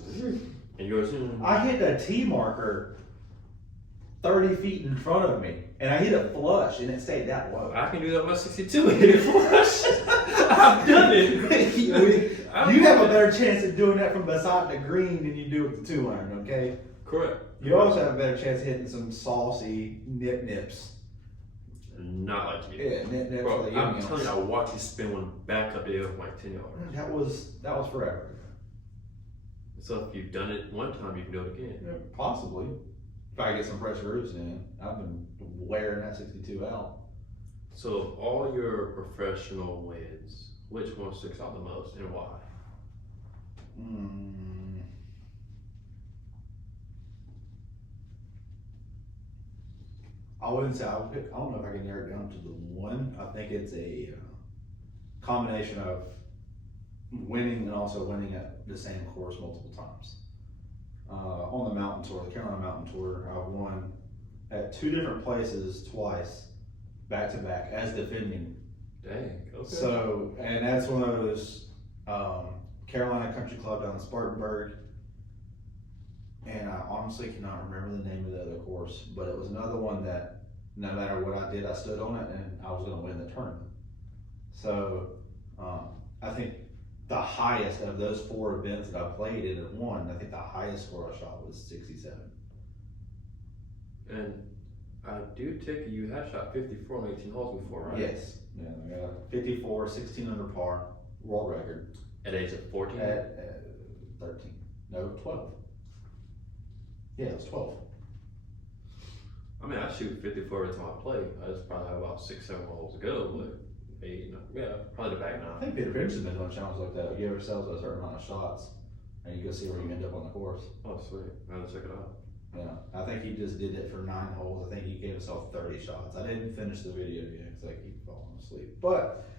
and yours. I hit a T marker 30 feet in front of me, and I hit a flush, and it stayed that low. I can do that with 62 and hit it flush. I've done it. You have a better chance of doing that from beside the green than you do with the 2-iron, okay? Correct. You also have a better chance of hitting some saucy nips. Not like you. Yeah, nips. Bro, for the I'm young telling you, ones. I watched you spin one back up the hill from like 10 yards. That was forever. So if you've done it one time, you can do it again. Yeah, possibly. If I get some fresh roots in, I've been wearing that 62 out. So of all your professional wins, which one sticks out the most and why? I wouldn't say I would pick. I don't know if I can narrow it down to the one. I think it's a combination of winning and also winning at the same course multiple times. On the mountain tour, the Carolina Mountain Tour, I've won at 2 different places twice, back to back, as defending. Dang, okay. So, and that's one of those Carolina Country Club down in Spartanburg. And I honestly cannot remember the name of the other course, but it was another one that no matter what I did, I stood on it and I was going to win the tournament. So, I think the highest of those 4 events that I played in and won, I think the highest score I shot was 67. And I do take you have shot 54 on 18 holes before, right? Yes. Yeah, I got 54, 16 under par, world record. At age of 14? At 13. No, 12. Yeah, it was 12. I mean, I shoot 54 every time I play. I just probably have about 6-7 holes to go, but yeah, probably the back I nine. think Peter Peterson's been doing challenges like that. You ever sells a certain amount of shots, and you go see where you end up on the course. Oh, sweet. I'll check it out. Yeah, I think he just did it for 9 holes. I think he gave himself 30 shots. I didn't finish the video yet because I keep falling asleep. But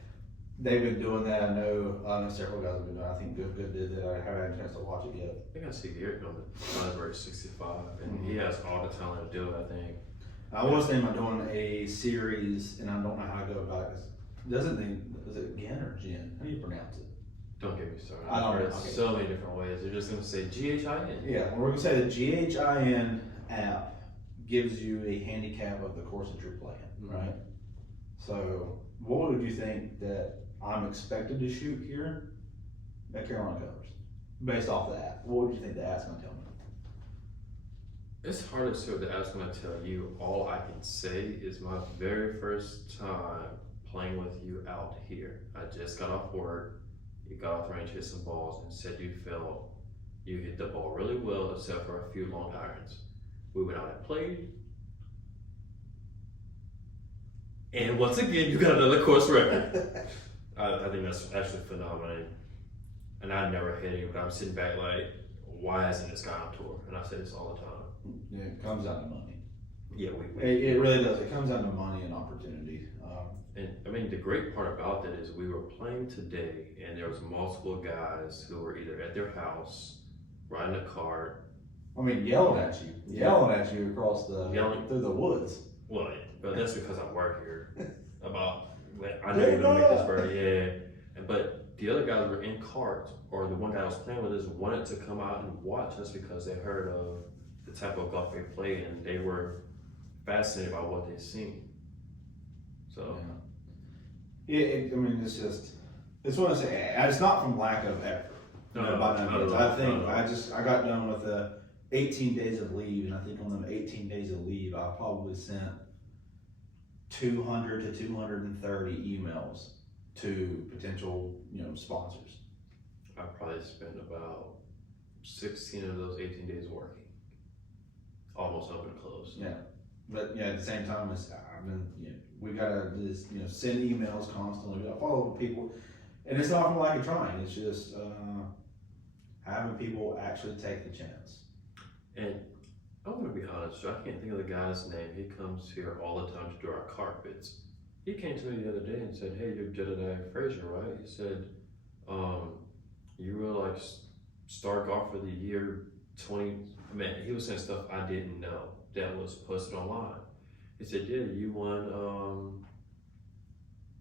they've been doing that. I know several guys have been doing it. I think Good did that. I haven't had a chance to watch it yet. I think I see Garrett coming. He's 65, and he has all the talent to do it, I think. I was thinking about doing a series, and I don't know how to go about it. Is it Gin or Gin? How do you pronounce it? Don't get me started. I don't I've heard know. it Okay. so many different ways. They're just going to say GHIN. Yeah, well, we're going to say the GHIN app gives you a handicap of the course that you're playing, right? So, what would you think that I'm expected to shoot here at Carolina Colors, based off the app? What would you think the app's going to tell me? It's hard to say what the app's going to tell you. All I can say is my very first time playing with you out here. I just got off work. You got off the range, hit some balls, and said you felt you hit the ball really well, except for a few long irons. We went out and played. And once again, you got another course record. I think that's actually phenomenal. And I never hit it, but I'm sitting back like, why hasn't this guy on tour? And I say this all the time. Yeah, it comes down to money. Yeah, It really does. It comes down to money and opportunity. And I mean, the great part about that is we were playing today, and there was multiple guys who were either at their house, riding a cart. I mean, yelling at you across through the woods. Well, but that's because I work here. I know you're gonna make this bird, yeah. But the other guys were in carts, or the one guy I was playing with us wanted to come out and watch us because they heard of the type of golf we played, and they were fascinated by what they'd seen. So. Yeah. I mean, it's what I say. It's not from lack of effort. I got done with 18 days of leave, and I think on them 18 days of leave, I probably sent 200 to 230 emails to potential, sponsors. I probably spent about 16 of those 18 days working, almost open and close. Yeah, but at the same time, we gotta just send emails constantly. We gotta follow people, and it's not from lack of trying. It's just having people actually take the chance. And I'm gonna be honest, I can't think of the guy's name. He comes here all the time to do our carpets. He came to me the other day and said, "Hey, you're Jedediah Frazier, right?" He said, "You were like star golfer of the year 20." Man, he was saying stuff I didn't know that was posted online. He said, "Yeah, you won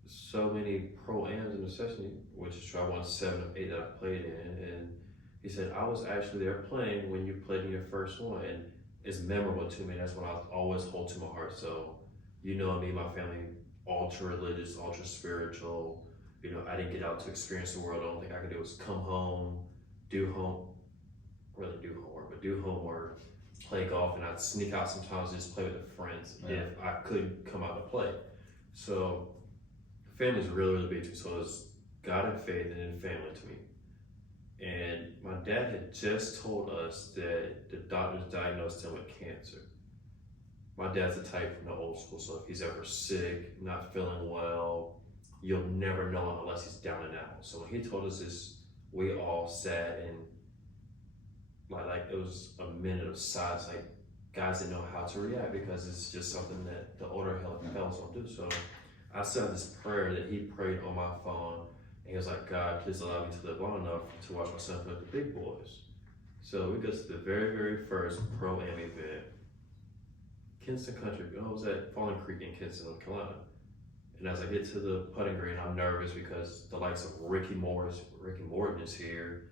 so many pro-ams in the session, which is true. I won 7 of 8 that I played in." And he said, "I was actually there playing when you played in your first one." And is memorable to me. That's what I always hold to my heart. So, you know me, my family, ultra religious, ultra spiritual. You know, I didn't get out to experience the world. The only thing I could do was come home, really do homework, but do homework, play golf, and I'd sneak out sometimes and just play with the friends if I couldn't come out to play. So, family's really, really big to me. So, it's God and faith and then family to me. And my dad had just told us that the doctors diagnosed him with cancer. My dad's the type from the old school, so if he's ever sick, not feeling well, you'll never know him unless he's down and out. So when he told us this, we all sat and like it was a minute of silence. Like guys didn't know how to react because it's just something that the older fellas don't do. So I said this prayer that he prayed on my phone. And he was like, God, please allow me to live long enough to watch my son play with the big boys. So we go to the very, very first Pro-Am event. Kinston Country, I was at Falling Creek in Kinston, North Carolina. And as I get to the putting green, I'm nervous because the likes of Ricky Morton is here.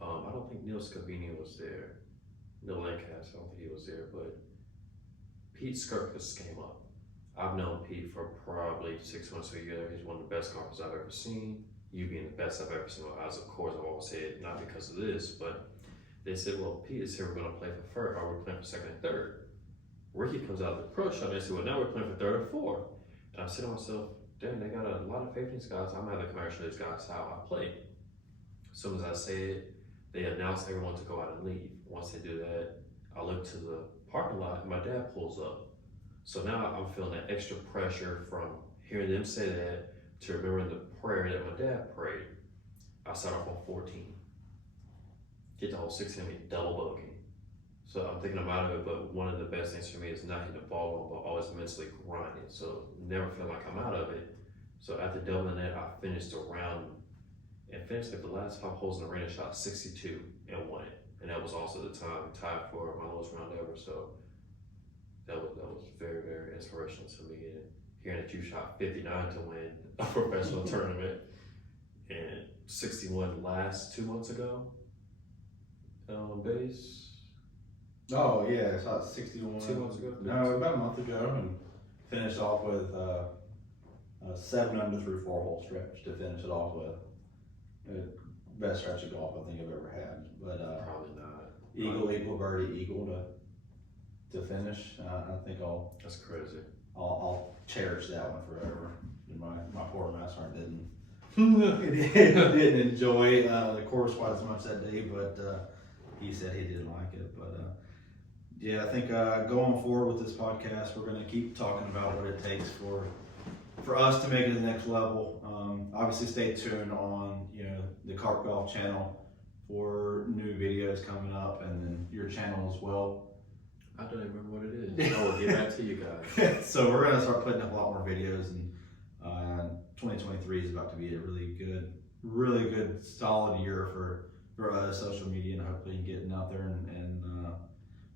I don't think Neil Scavini was there. Neil Lancaster, I don't think he was there, but Pete Skirkus came up. I've known Pete for probably 6 months to a year. He's one of the best golfers I've ever seen. You being the best I've ever seen. As of course, I've always said, not because of this, but they said, well, Pete is here, we're going to play for first, or we're playing for second and third. Ricky comes out of the pro shop and they said, well, now we're playing for third or fourth. And I'm saying to myself, damn, they got a lot of faith in these guys. I'm going to have to come show these guys how I play. As soon as I say it, they announce everyone to go out and leave. Once they do that, I look to the parking lot and my dad pulls up. So now I'm feeling that extra pressure from hearing them say that to remembering the prayer that my dad prayed. I start off on 14. Get the whole 16 and be double bogey. So I'm thinking I'm out of it, but one of the best things for me is not hitting the ball on, but always mentally grinding. So never feel like I'm out of it. So after doubling that, I finished the round and finished like the last 5 holes in the arena, shot 62 and won it. And that was also the time tied for my lowest round ever. So that was very, very inspirational to me. And hearing that you shot 59 to win a professional tournament and 61 last 2 months ago, base. Oh yeah, I shot 61. 2 months ago? No, about a month ago, and finished off with a 7 under through 4 hole stretch to finish it off with. Best stretch of golf I think I've ever had. But probably not. Eagle, birdie, eagle to finish. I think That's crazy. I'll cherish that one forever. My poor master didn't enjoy the course quite as much that day, but he said he didn't like it. But yeah, I think going forward with this podcast, we're going to keep talking about what it takes for us to make it to the next level. Obviously, stay tuned on the Carp Golf channel for new videos coming up, and then your channel as well. I don't even remember what it is. I will get back to you guys. So we're gonna start putting up a lot more videos, and 2023 is about to be a really good, solid year for us, social media, and hopefully getting out there and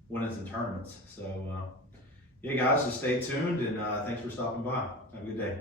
winning some tournaments. So yeah, guys, just stay tuned, and thanks for stopping by. Have a good day.